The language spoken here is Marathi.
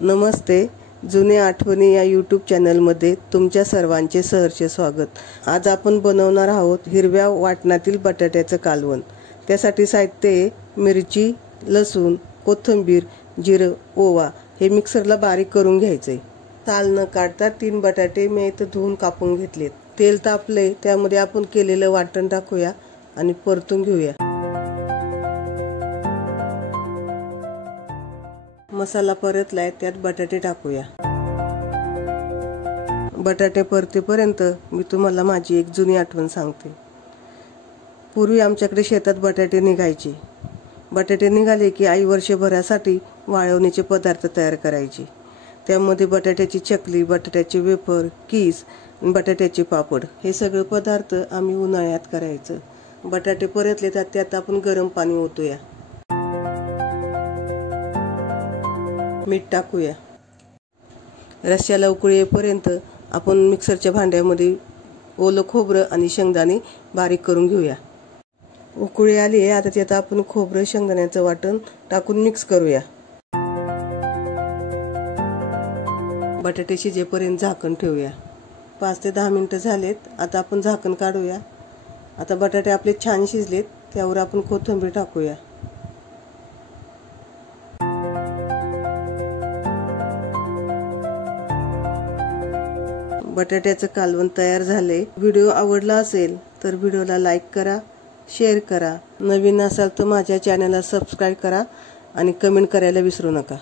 नमस्ते. जुने आठवणी या यूट्यूब चॅनलमध्ये तुमच्या सर्वांचे सहर्ष स्वागत. आज आपण बनवणार आहोत हिरव्या वाटणातील बटाट्याचं कालवण. त्यासाठी साहित्य आहे मिरची, लसूण, कोथिंबीर, जिरं, ओवा. हे मिक्सरला बारीक करून घ्यायचे. साल न काढता 3 बटाटे मी इथं धुवून कापून घेतलेत. तेल तापले, त्यामध्ये आपण केलेलं वाटण टाकूया आणि परतून घेऊया. मसाला परतलाय, त्यात बटाटे टाकूया. बटाटे परतेपर्यंत मी तुम्हाला माझी एक जुनी आठवण सांगते. पूर्वी आमच्याकडे शेतात बटाटे निघायचे. बटाटे निघाले की आई वर्षभरासाठी वाळवणीचे पदार्थ तयार करायची. त्यामध्ये बटाट्याची चकली, बटाट्याचे वेफर, कीस, बटाट्याचे पापड हे सगळे पदार्थ आम्ही उन्हाळ्यात करायचं. बटाटे परतले तर त्यात आपण गरम पाणी ओतूया. मीठ टाकूया. रश्श्याला उकळी येईपर्यंत आपण मिक्सरच्या भांड्यामध्ये ओलं खोबरं आणि शेंगदाणे बारीक करून घेऊया. उकळी आली आहे, आता त्यात आपण खोबरं शेंगदाण्याचं वाटण टाकून मिक्स करूया. बटाटे शिजेपर्यंत झाकण ठेवूया. 5 ते 10 मिनिटं झालेत. आता आपण झाकण काढूया. आता बटाटे आपले छान शिजलेत. त्यावर आपण कोथिंबीर टाकूया. बटाट्याचं कालवण तयार झाले. व्हिडिओ आवडला असेल तर व्हिडिओला लाईक करा, शेअर करा. नवीन असाल तर माझ्या चॅनलला सबस्क्राईब करा आणि कमेंट करायला विसरू नका.